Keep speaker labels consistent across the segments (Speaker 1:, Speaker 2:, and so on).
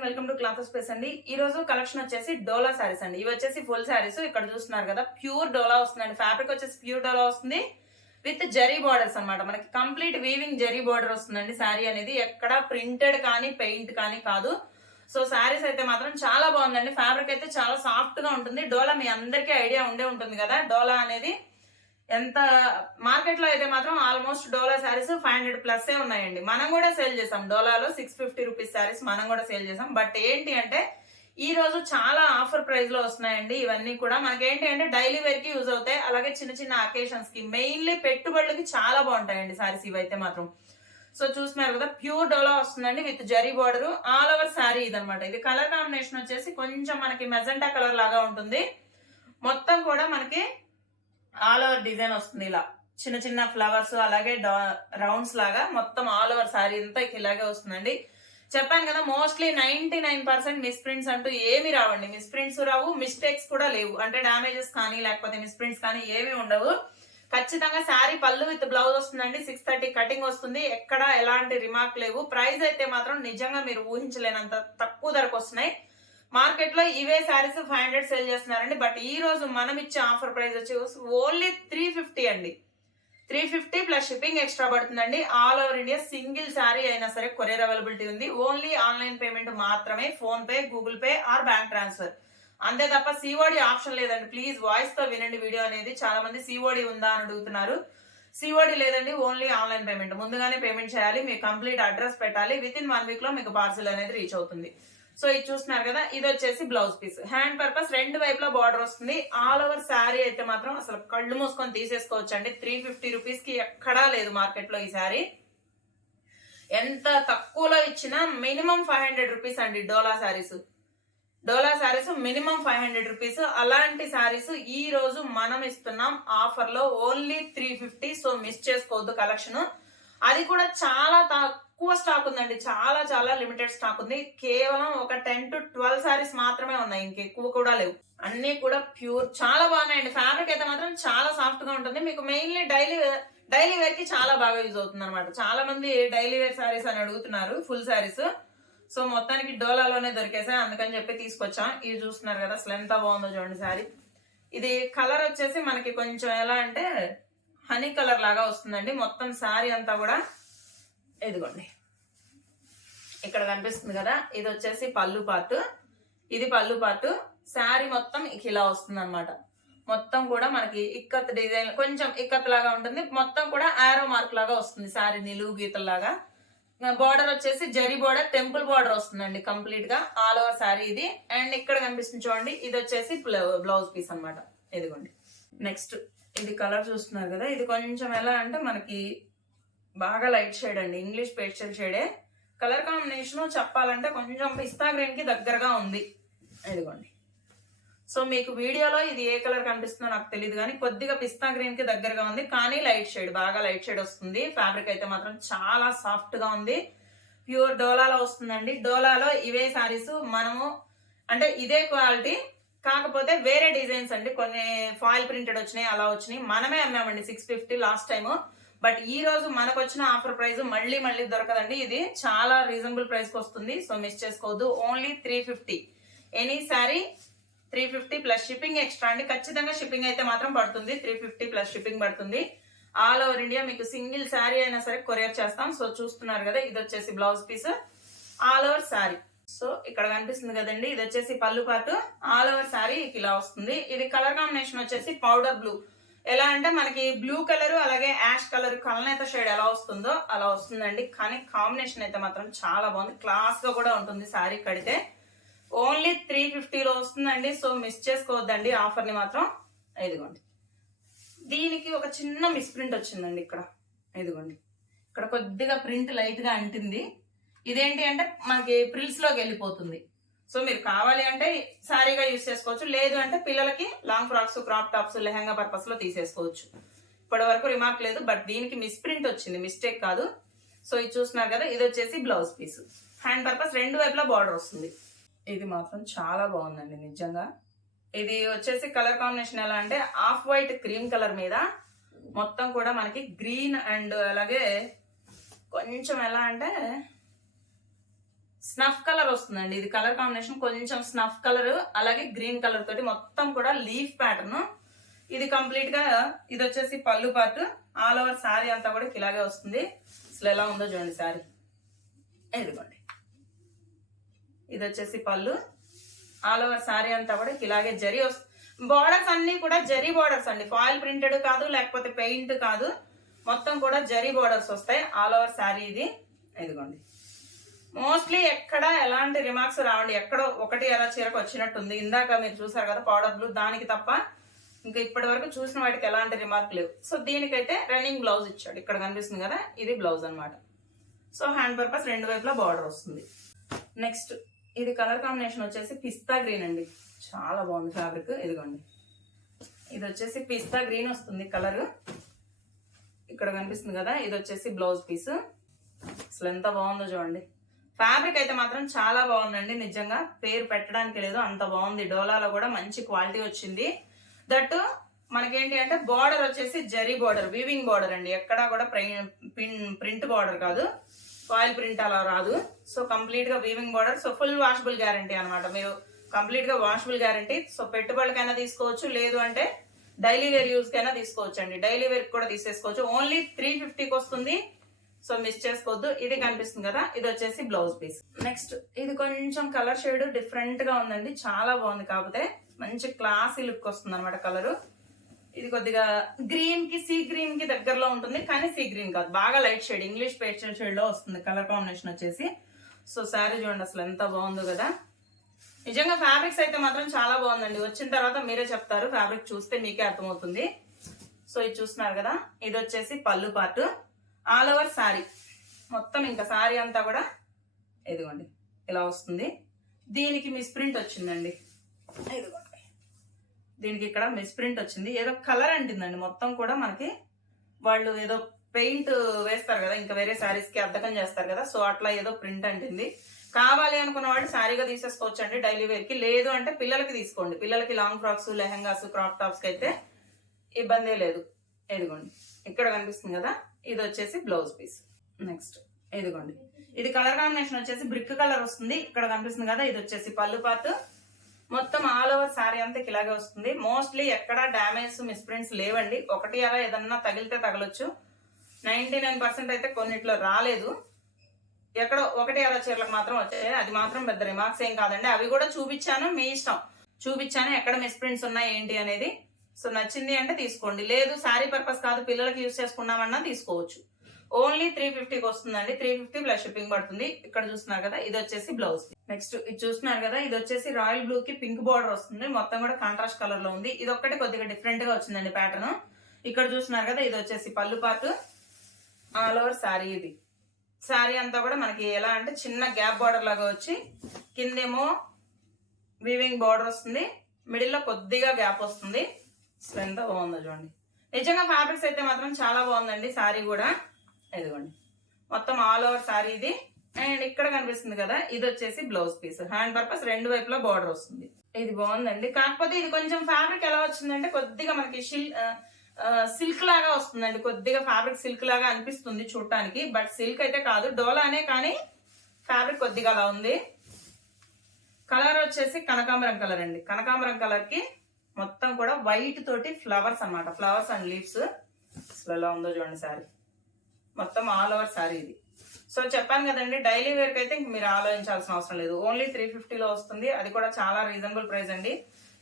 Speaker 1: And welcome to cloth space అండి. ఈ రోజు కలెక్షన్ వచ్చేసి డోలా శారీస్ అండి. ఇవి వచ్చేసి ఫుల్ శారీస్. ఇక్కడ చూస్తున్నారు కదా ప్యూర్ డోలా వస్తుందండి. ఫ్యాబ్రిక్ వచ్చేసి ప్యూర్ డోలా వస్తుంది. విత్ జరీ బార్డర్స్ అన్నమాట. మనకి కంప్లీట్ వీవింగ్ జరీ బార్డర్ వస్తుందండి శారీ అనేది. ఎక్కడ ప్రింటెడ్ కానీ పెయింట్ కానీ కాదు. సో శారీస్ అయితే మాత్రం చాలా బాగుందండి. ఫ్యాబ్రిక్ అయితే చాలా సాఫ్ట్గా ఉంటుంది. డోలా మీ అందరికీ ఐడియా ఉండే ఉంటుంది కదా. డోలా అనేది ఎంత మార్కెట్లో అయితే మాత్రం almost Dola sarees five hundred plus ఏ ఉన్నాయండి. మనం కూడా సేల్ చేసాం. డోలాలో సిక్స్ ఫిఫ్టీ రూపీస్ శారీస్ మనం కూడా సేల్ చేసాం. బట్ ఏంటి అంటే ఈ రోజు చాలా ఆఫర్ ప్రైస్లో వస్తున్నాయండి. ఇవన్నీ కూడా మనకి ఏంటి అంటే డైలీ వేర్కి యూజ్ అవుతాయి. అలాగే చిన్న చిన్న అకేషన్స్కి మెయిన్లీ పెట్టుబడులకి చాలా బాగుంటాయండి శారీస్ ఇవైతే మాత్రం. సో చూస్తున్నారు కదా ప్యూర్ డోలా వస్తుందండి with zari border. All over sari ఇదనమాట ఇది కలర్ కాంబినేషన్ వచ్చేసి కొంచెం మనకి మెజెంటా కలర్ లాగా ఉంటుంది. మొత్తం కూడా మనకి ఆల్ ఓవర్ డిజైన్ వస్తుంది ఇలా. చిన్న చిన్న ఫ్లవర్స్ అలాగే రౌండ్స్ లాగా మొత్తం ఆల్ ఓవర్ శారీ అంతా ఇలాగే వస్తుందండి. చెప్పాను కదా mostly ninety nine percent misprints అంటూ ఏమి రావండి. మిస్ప్రింట్స్ రావు మిస్టేక్స్ కూడా లేవు. అంటే డామేజెస్ కానీ లేకపోతే మిస్ప్రింట్స్ కానీ ఏమి ఉండవు. ఖచ్చితంగా శారీ పళ్ళు విత్ బ్లౌజ్ వస్తుందండి. సిక్స్ థర్టీ కటింగ్ వస్తుంది. ఎక్కడ ఎలాంటి రిమార్క్ లేవు. ప్రైస్ అయితే మాత్రం నిజంగా మీరు ఊహించలేనంత తక్కువ ధరకు వస్తున్నాయి. మార్కెట్లో ఇవే శారీస్ ఫైవ్ హండ్రెడ్ సేల్ చేస్తున్నారండి. బట్ ఈ రోజు మనం ఇచ్చే ఆఫర్ ప్రైస్ వచ్చి ఓన్లీ త్రీ ఫిఫ్టీ అండి. Three fifty plus shipping extra పడుతుందండి. All over India single saree అయినా సరే కొరియర్ అవైలబిలిటీ ఉంది. ఓన్లీ ఆన్లైన్ పేమెంట్ మాత్రమే PhonePe Google Pay or bank transfer. అంతే తప్ప సిఓడి ఆప్షన్ లేదండి. ప్లీజ్ వాయిస్తో వినండి వీడియో అనేది. చాలా మంది సిఓడి ఉందా అని అడుగుతున్నారు. సిఓడి లేదండి ఓన్లీ ఆన్లైన్ పేమెంట్. ముందుగానే పేమెంట్ చేయాలి మీకు కంప్లీట్ అడ్రస్ పెట్టాలి. విత్ ఇన్ వన్ వీక్లో మీకు పార్సిల్ అనేది రీచ్ అవుతుంది. సో ఇది చూస్తున్నారు కదా ఇది వచ్చేసి బ్లౌజ్ పీస్ హ్యాండ్ పర్పస్ రెండు వైపులా బార్డర్ వస్తుంది. ఆల్ ఓవర్ శారీ అయితే మాత్రం అసలు కళ్ళు మూసుకొని తీసేసుకోవచ్చు అండి త్రీ ఫిఫ్టీ రూపీస్కి ఎక్కడా లేదు మార్కెట్లో ఈ శారీ ఎంత తక్కువలో ఇచ్చినా మినిమం ఫైవ్ హండ్రెడ్ రూపీస్ అండి dola saris dola saris minimum five hundred rupees అలాంటి శారీస్ ఈ రోజు మనం ఇస్తున్నాం ఆఫర్లో only three fifty so miss చేసుకోవద్దు కలెక్షన్ అది కూడా చాలా తక్కువ స్టాక్ ఉందండి. చాలా చాలా లిమిటెడ్ స్టాక్ ఉంది. కేవలం ఒక టెన్ టు ట్వెల్వ్ సారీస్ మాత్రమే ఉన్నాయి. ఇంకెక్కువ కూడా లేవు. అన్ని కూడా ప్యూర్ చాలా బాగున్నాయండి. ఫ్యాబ్రిక్ అయితే మాత్రం చాలా సాఫ్ట్గా ఉంటుంది. మీకు మెయిన్లీ డైలీ డైలీ వేర్కి చాలా బాగా యూజ్ అవుతుంది అనమాట చాలా మంది డైలీ వేర్ శారీస్ అని అడుగుతున్నారు ఫుల్ శారీస్ సో మొత్తానికి డోలాలోనే దొరికేసాయి. అందుకని చెప్పి తీసుకొచ్చాం. ఇవి చూస్తున్నారు కదా అసలు ఎంత బాగుందో చూడండి శారీ ఇది కలర్ వచ్చేసి మనకి కొంచెం ఎలా అంటే హనీ కలర్ లాగా వస్తుందండి. మొత్తం శారీ అంతా కూడా ఇదిగోండి. ఇక్కడ కనిపిస్తుంది కదా ఇది వచ్చేసి పళ్ళు పార్ట్ ఇది పళ్ళు పార్ట్ శారీ మొత్తం ఇక ఇలా వస్తుంది అనమాట మొత్తం కూడా మనకి ఇక్కత్ డిజైన్ కొంచెం ఇక్కత్ లాగా ఉంటుంది. మొత్తం కూడా ఆరో మార్క్ లాగా వస్తుంది శారీ నిలువు గీతలాగా బార్డర్ వచ్చేసి జరీ బార్డర్ టెంపుల్ బార్డర్ వస్తుందండి కంప్లీట్గా. ఆల్ ఓవర్ శారీ ఇది. అండ్ ఇక్కడ కనిపిస్తుంది చూడండి ఇది వచ్చేసి బ్లౌజ్ పీస్ అన్నమాట. ఇదిగోండి. నెక్స్ట్ ఇది కలర్ చూస్తున్నారు కదా ఇది కొంచెం ఎలా అంటే మనకి బాగా లైట్ షేడ్ అండి ఇంగ్లీష్ పేస్టల్ షేడే. కలర్ కాంబినేషన్ చెప్పాలంటే కొంచెం పిస్తా గ్రీన్కి దగ్గరగా ఉంది. ఇదిగోండి. సో మీకు వీడియోలో ఇది ఏ కలర్ కనిపిస్తుందో నాకు తెలియదు కానీ కొద్దిగా పిస్తా గ్రీన్కి దగ్గరగా ఉంది కానీ లైట్ షేడ్ బాగా లైట్ షేడ్ వస్తుంది. ఫ్యాబ్రిక్ అయితే మాత్రం చాలా సాఫ్ట్గా ఉంది. ప్యూర్ డోలాలో వస్తుందండి. డోలాలో ఇవే శారీస్ మనము అంటే ఇదే క్వాలిటీ కాకపోతే వేరే డిజైన్స్ అండి. కొన్ని ఫాయిల్ ప్రింటెడ్ వచ్చినాయి అలా వచ్చినాయి. మనమే అమ్మామండి six fifty last time but ఈ రోజు మనకు వచ్చిన ఆఫర్ ప్రైస్ మళ్ళీ మళ్ళీ దొరకదండి. ఇది చాలా రీజనబుల్ ప్రైస్కి వస్తుంది. సో మిస్ చేసుకోవద్దు. Only three fifty any sari three fifty plus shipping extra అండి. ఖచ్చితంగా షిప్పింగ్ అయితే మాత్రం పడుతుంది. త్రీ ఫిఫ్టీ ప్లస్ షిప్పింగ్ పడుతుంది. ఆల్ ఓవర్ ఇండియా మీకు సింగిల్ శారీ అయినా సరే కొరియర్ చేస్తాం. సో చూస్తున్నారు కదా ఇది వచ్చేసి blouse piece all over sari so ఇక్కడ కనిపిస్తుంది కదండి. ఇది వచ్చేసి పళ్ళు పాటు ఆల్ ఓవర్ శారీ ఇలా వస్తుంది. ఇది కలర్ కాంబినేషన్ వచ్చేసి పౌడర్ బ్లూ. ఎలా అంటే మనకి బ్లూ కలర్ అలాగే యాష్ కలర్ కలనేత షేడ్ ఎలా వస్తుందో అలా వస్తుందండి. కానీ కాంబినేషన్ అయితే మాత్రం చాలా బాగుంది. క్లాస్గా కూడా ఉంటుంది శారీ కడితే. ఓన్లీ త్రీ ఫిఫ్టీలో వస్తుందండి. సో మిస్ చేసుకోవద్దండి ఆఫర్ని మాత్రం. ఇదిగోండి. దీనికి ఒక చిన్న మిస్ ప్రింట్ వచ్చిందండి ఇక్కడ. ఇదిగోండి. ఇక్కడ కొద్దిగా ప్రింట్ లైట్గా అంటింది. ఇదేంటి అంటే మనకి ప్రిల్స్లోకి వెళ్ళిపోతుంది. సో మీరు కావాలి అంటే సారీగా యూస్ చేసుకోవచ్చు లేదు అంటే పిల్లలకి long frocks crop tops lehenga పర్పస్లో తీసేసుకోవచ్చు. ఇప్పటి వరకు రిమార్క్ లేదు బట్ దీనికి మిస్ ప్రింట్ వచ్చింది. మిస్టేక్ కాదు. సో ఇది చూస్తున్నారు కదా ఇది వచ్చేసి బ్లౌజ్ పీస్ హ్యాండ్ పర్పస్ రెండు వైపులా బార్డర్ వస్తుంది. ఇది మాత్రం చాలా బాగుందండి నిజంగా. ఇది వచ్చేసి కలర్ కాంబినేషన్ ఎలా అంటే ఆఫ్ వైట్ క్రీమ్ కలర్ మీద మొత్తం కూడా మనకి గ్రీన్ అండ్ అలాగే కొంచెం ఎలా అంటే స్నఫ్ కలర్ వస్తుందండి. ఇది కలర్ కాంబినేషన్ కొంచెం స్నఫ్ కలర్ అలాగే గ్రీన్ కలర్ తోటి మొత్తం కూడా లీఫ్ ప్యాటర్న్. ఇది కంప్లీట్గా ఇది వచ్చేసి పళ్ళు పార్ట్ ఆల్ ఓవర్ శారీ అంతా కూడా ఇలాగే వస్తుంది. అసలు ఎలా ఉందో చూడండి శారీ. ఇదిగోండి. ఇది వచ్చేసి పళ్ళు. ఆల్ ఓవర్ శారీ అంతా కూడా ఇలాగే జరీ వస్తుంది బార్డర్స్ అన్ని కూడా జరీ బార్డర్స్ అండి. ఫాయిల్ ప్రింటెడ్ కాదు లేకపోతే పెయింట్ కాదు. మొత్తం కూడా జరీ బార్డర్స్ వస్తాయి. ఆల్ ఓవర్ శారీ ఇది. ఇదిగోండి. మోస్ట్లీ ఎక్కడ ఎలాంటి రిమార్క్స్ రావండి. ఎక్కడో ఒకటి ఎలా చీరకు వచ్చినట్టుంది. ఇందాక మీరు చూసారు కదా పౌడర్ బ్లూ దానికి తప్ప ఇంకా ఇప్పటి వరకు చూసిన వాటికి ఎలాంటి రిమార్క్ లేవు. సో దీనికైతే రన్నింగ్ బ్లౌజ్ ఇచ్చాడు. ఇక్కడ కనిపిస్తుంది కదా ఇది బ్లౌజ్ అనమాట సో హ్యాండ్ పర్పస్ రెండు వైపులా బార్డర్ వస్తుంది. నెక్స్ట్ ఇది కలర్ కాంబినేషన్ వచ్చేసి పిస్తా గ్రీన్ అండి. చాలా బాగుంది ఫ్యాబ్రిక్ ఇదిగోండి. ఇది వచ్చేసి పిస్తా గ్రీన్ వస్తుంది కలర్ ఇక్కడ కనిపిస్తుంది కదా ఇది వచ్చేసి బ్లౌజ్ పీస్ అసలు ఎంత బాగుందో చూడండి. ఫ్యాబ్రిక్ అయితే మాత్రం చాలా బాగుందండి నిజంగా. పేరు పెట్టడానికి లేదు అంత బాగుంది. డోలాలో కూడా మంచి క్వాలిటీ వచ్చింది. దట్ మనకేంటి అంటే బార్డర్ వచ్చేసి జరీ బార్డర్ వీవింగ్ బార్డర్ అండి. ఎక్కడా కూడా ప్రింట్ బార్డర్ కాదు. ఫాయిల్ ప్రింట్ అలా రాదు. సో కంప్లీట్గా weaving border so full washable guarantee అనమాట మీరు కంప్లీట్గా వాషబుల్ గ్యారంటీ సో పెట్టుబడులకైనా తీసుకోవచ్చు. లేదు అంటే డైలీ వేర్ యూస్కైనా తీసుకోవచ్చు అండి డైలీ వేర్ కూడా తీసేసుకోవచ్చు. ఓన్లీ త్రీ ఫిఫ్టీకి వస్తుంది. సో మిస్ చేసుకోవద్దు. ఇది కనిపిస్తుంది కదా. ఇది వచ్చేసి బ్లౌజ్ పీస్. నెక్స్ట్ ఇది కొంచెం కలర్ షేడ్ డిఫరెంట్గా ఉందండి. చాలా బాగుంది. కాకపోతే మంచి క్లాసీ లుక్ వస్తుంది అనమాట కలర్ ఇది కొద్దిగా గ్రీన్కి సీ గ్రీన్కి దగ్గరలో ఉంటుంది. కానీ సీ గ్రీన్ కాదు. బాగా లైట్ షేడ్ ఇంగ్లీష్ పేస్టల్ షేడ్లో వస్తుంది. కలర్ కాంబినేషన్ వచ్చేసి. సో శారీ చూడండి అసలు ఎంత బాగుందో కదా. నిజంగా ఫ్యాబ్రిక్స్ అయితే మాత్రం చాలా బాగుందండి. వచ్చిన తర్వాత మీరే చెప్తారు. ఫ్యాబ్రిక్ చూస్తే మీకే అర్థమవుతుంది. సో ఇది చూస్తున్నారు కదా. ఇది వచ్చేసి పళ్ళు పార్ట్ ఆల్ ఓవర్ శారీ మొత్తం ఇంకా శారీ అంతా కూడా ఇదిగోండి ఇలా వస్తుంది. దీనికి మిస్ప్రింట్ వచ్చిందండి. ఇదిగోండి. దీనికి ఇక్కడ మిస్ప్రింట్ వచ్చింది. ఏదో కలర్ అంటిందండి. మొత్తం కూడా మనకి వాళ్ళు ఏదో పెయింట్ వేస్తారు కదా ఇంకా వేరే శారీస్కి అద్దకం చేస్తారు కదా సో అట్లా ఏదో ప్రింట్ అంటింది. కావాలి అనుకున్న వాళ్ళు శారీగా తీసేసుకోవచ్చు అండి డైలీ వేర్కి లేదు అంటే పిల్లలకి తీసుకోండి. పిల్లలకి లాంగ్ ఫ్రాక్స్ లెహంగాస్ క్రాప్ టాప్స్కి అయితే ఇబ్బందే లేదు. ఇదిగోండి. ఇక్కడ కనిపిస్తుంది కదా ఇది వచ్చేసి బ్లౌజ్ పీస్. నెక్స్ట్ ఇదిగోండి. ఇది కలర్ కాంబినేషన్ వచ్చేసి బ్రిక్ కలర్ వస్తుంది. ఇక్కడ కనిపిస్తుంది కదా ఇది వచ్చేసి పళ్ళు మొత్తం ఆల్ ఓవర్ శారీ అంతా ఇలాగే వస్తుంది. మోస్ట్లీ ఎక్కడ డ్యామేజ్ మిస్ప్రింట్స్ లేవండి. ఒకటి అలా ఏదన్నా తగిలితే తగలొచ్చు. నైన్టీ నైన్ పర్సెంట్ అయితే కొన్నిట్లో రాలేదు. ఎక్కడో ఒకటి అర చీరలకు మాత్రం వచ్చాయి. అది మాత్రం పెద్ద రిమార్క్స్ ఏం కాదండి. అవి కూడా చూపించాను మీ ఇష్టం. చూపించాను ఎక్కడ మిస్ప్రింట్స్ ఉన్నాయి ఏంటి అనేది. సో నచ్చింది అంటే తీసుకోండి. లేదు శారీ పర్పస్ కాదు పిల్లలకి యూస్ చేసుకున్నామన్నా తీసుకోవచ్చు. ఓన్లీ త్రీ ఫిఫ్టీకి వస్తుందండి. త్రీ ఫిఫ్టీ ప్లస్ షిప్పింగ్ పడుతుంది. ఇక్కడ చూస్తున్నారు కదా ఇది వచ్చేసి బ్లౌజ్ నెక్స్ట్ ఇది చూస్తున్నారు కదా ఇది వచ్చేసి రాయల్ బ్లూ కి పింక్ బార్డర్ వస్తుంది. మొత్తం కూడా కాంట్రాస్ట్ కలర్లో ఉంది. ఇది ఒక్కటి కొద్దిగా డిఫరెంట్గా వచ్చిందండి ప్యాటర్న్ ఇక్కడ చూస్తున్నారు కదా ఇది వచ్చేసి పళ్ళు పార్ట్ ఆల్ ఓవర్ శారీ ఇది. శారీ అంతా కూడా మనకి ఎలా అంటే చిన్న గ్యాప్ బార్డర్ లాగా వచ్చి కిందేమో వీవింగ్ బార్డర్ వస్తుంది. మిడిల్లో కొద్దిగా గ్యాప్ వస్తుంది. ఎంత బాగుందో చూడండి. నిజంగా ఫ్యాబ్రిక్స్ అయితే మాత్రం చాలా బాగుందండి శారీ కూడా. ఇదిగోండి. మొత్తం ఆల్ ఓవర్ శారీ ఇది. అండ్ ఇక్కడ కనిపిస్తుంది కదా ఇది వచ్చేసి బ్లౌజ్ పీస్ హ్యాండ్ పర్పస్ రెండు వైపులా బార్డర్ వస్తుంది. ఇది బాగుందండి. కాకపోతే ఇది కొంచెం ఫ్యాబ్రిక్ ఎలా వచ్చిందంటే కొద్దిగా మనకి షిల్ సిల్క్ లాగా వస్తుందండి. కొద్దిగా ఫ్యాబ్రిక్ సిల్క్ లాగా అనిపిస్తుంది చూడటానికి. బట్ సిల్క్ అయితే కాదు డోలానే కానీ ఫ్యాబ్రిక్ కొద్దిగా అలా ఉంది. కలర్ వచ్చేసి కనకాంబరం కలర్ అండి. కనకాంబరం కలర్కి మొత్తం కూడా వైట్ తోటి ఫ్లవర్స్ అన్నమాట. ఫ్లవర్స్ అండ్ లీవ్స్ అసలు ఎలా ఉందో చూడండి సారీ. మొత్తం ఆల్ ఓవర్ సారీ ఇది. సో చెప్పాను కదండి డైలీ వేర్కి అయితే ఇంక మీరు ఆలోచించాల్సిన అవసరం లేదు. ఓన్లీ త్రీ ఫిఫ్టీలో వస్తుంది. అది కూడా చాలా రీజనబుల్ ప్రైస్ అండి.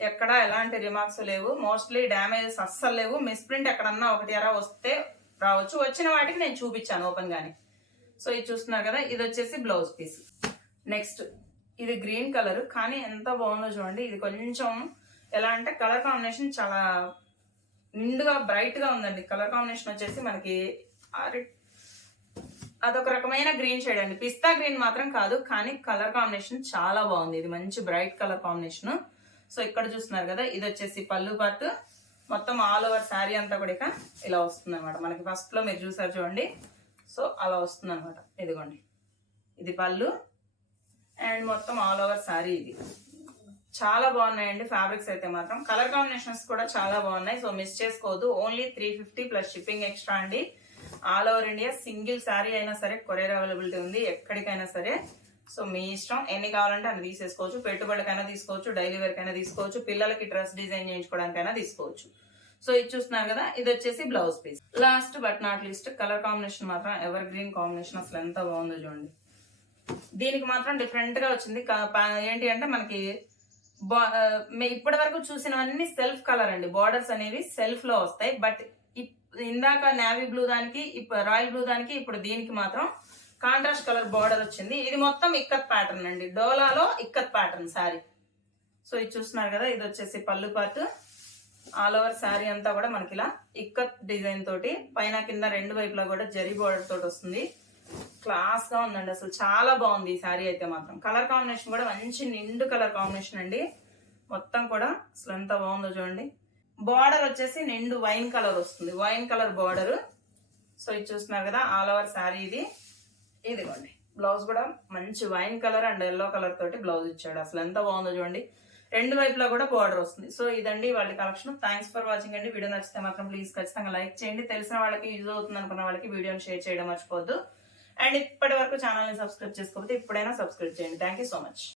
Speaker 1: ఎక్కడ ఎలాంటి రిమార్క్స్ లేవు. మోస్ట్లీ డ్యామేజెస్ అస్సలు లేవు. మిస్ప్రింట్ ఎక్కడన్నా ఒకటి అరా వస్తే రావచ్చు. వచ్చిన వాటికి నేను చూపించాను ఓపెన్ గానే. సో ఇది చూస్తున్నారు కదా ఇది వచ్చేసి బ్లౌజ్ పీస్ నెక్స్ట్ ఇది గ్రీన్ కలర్ కానీ ఎంత బాగుందో చూడండి. ఇది కొంచెం ఎలా అంటే కలర్ కాంబినేషన్ చాలా నిండుగా బ్రైట్గా ఉందండి. కలర్ కాంబినేషన్ వచ్చేసి మనకి అదొక రకమైన గ్రీన్ షేడ్ అండి. పిస్తా గ్రీన్ మాత్రం కాదు కానీ కలర్ కాంబినేషన్ చాలా బాగుంది. ఇది మంచి బ్రైట్ కలర్ కాంబినేషన్. సో ఇక్కడ చూస్తున్నారు కదా ఇది వచ్చేసి పళ్ళు పార్ట్ మొత్తం ఆల్ ఓవర్ శారీ అంతా కూడా ఇక ఇలా వస్తుంది అనమాట మనకి ఫస్ట్లో మీరు చూసారు చూడండి. సో అలా వస్తుంది అనమాట ఇదిగోండి. ఇది పళ్ళు. అండ్ మొత్తం ఆల్ ఓవర్ శారీ ఇది. చాలా బాగున్నాయండి ఫ్యాబ్రిక్స్ అయితే మాత్రం. కలర్ కాంబినేషన్స్ కూడా చాలా బాగున్నాయి. సో మిస్ చేసుకోవద్దు. Only three fifty plus shipping extra అండి. All over India single sari అయినా సరే కొరియర్ అవైలబిలిటీ ఉంది. ఎక్కడికైనా సరే. సో మీ ఇష్టం. ఎన్ని కావాలంటే అన్ని తీసేసుకోవచ్చు. పెట్టుబడికైనా తీసుకోవచ్చు. డైలీ వేర్కైనా తీసుకోవచ్చు. పిల్లలకి డ్రెస్ డిజైన్ చేయించుకోవడానికైనా తీసుకోవచ్చు. సో ఇది చూస్తున్నారు కదా. ఇది వచ్చేసి blouse piece last but not least colour combination మాత్రం ఎవర్ గ్రీన్ కాంబినేషన్ అసలు ఎంత బాగుందో చూడండి. దీనికి మాత్రం డిఫరెంట్గా వచ్చింది. ఏంటి అంటే మనకి ఇప్పటి వరకు చూసినవన్నీ సెల్ఫ్ కలర్ అండి. బార్డర్స్ అనేవి సెల్ఫ్లో వస్తాయి. బట్ ఇప్- ఇందాక నేవీ బ్లూ దానికి ఇప్పుడు రాయల్ బ్లూ దానికి ఇప్పుడు దీనికి మాత్రం కాంట్రాస్ట్ కలర్ బార్డర్ వచ్చింది. ఇది మొత్తం ఇక్కత్ ప్యాటర్న్ అండి. డోలాలో ఇక్కత్ ప్యాటర్న్ శారీ సో ఇది చూస్తున్నారు కదా ఇది వచ్చేసి పళ్ళు పార్ట్ ఆల్ ఓవర్ శారీ అంతా కూడా మనకి ఇలా ఇక్కత్ డిజైన్ తోటి పైన కింద రెండు వైపులా కూడా జరీ బార్డర్ తోటి వస్తుంది. క్లాస్గా ఉందండి అసలు. చాలా బాగుంది ఈ శారీ అయితే మాత్రం. కలర్ కాంబినేషన్ కూడా మంచి నిండు కలర్ కాంబినేషన్ అండి. మొత్తం కూడా అసలు ఎంత బాగుందో చూడండి. బార్డర్ వచ్చేసి నిండు వైన్ కలర్ వస్తుంది. వైన్ కలర్ బార్డర్ సో ఇది చూస్తున్నారు కదా ఆల్ ఓవర్ శారీ ఇది. ఇదిగోండి. బ్లౌజ్ కూడా మంచి wine colour and yellow colour తోటి బ్లౌజ్ ఇచ్చాడు. అసలు ఎంత బాగుందో చూడండి. రెండు వైపులా కూడా బార్డర్ వస్తుంది. సో ఇదండి వాళ్ళ కలెక్షన్ థ్యాంక్స్ ఫర్ వాచింగ్ అండి. వీడియో నచ్చితే మాత్రం ప్లీజ్ ఖచ్చితంగా లైక్ చేయండి. తెలిసిన వాళ్ళకి యూజ్ అవుతుంది అనుకున్న వాళ్ళకి వీడియోని షేర్ చేయడం మర్చిపోద్దు అండ్ ఇప్పటి వరకు ఛానల్ని సబ్స్క్రైబ్ చేసుకోకపోతే ఇప్పుడైనా సబ్స్క్రైబ్ చేయండి. Thank you so much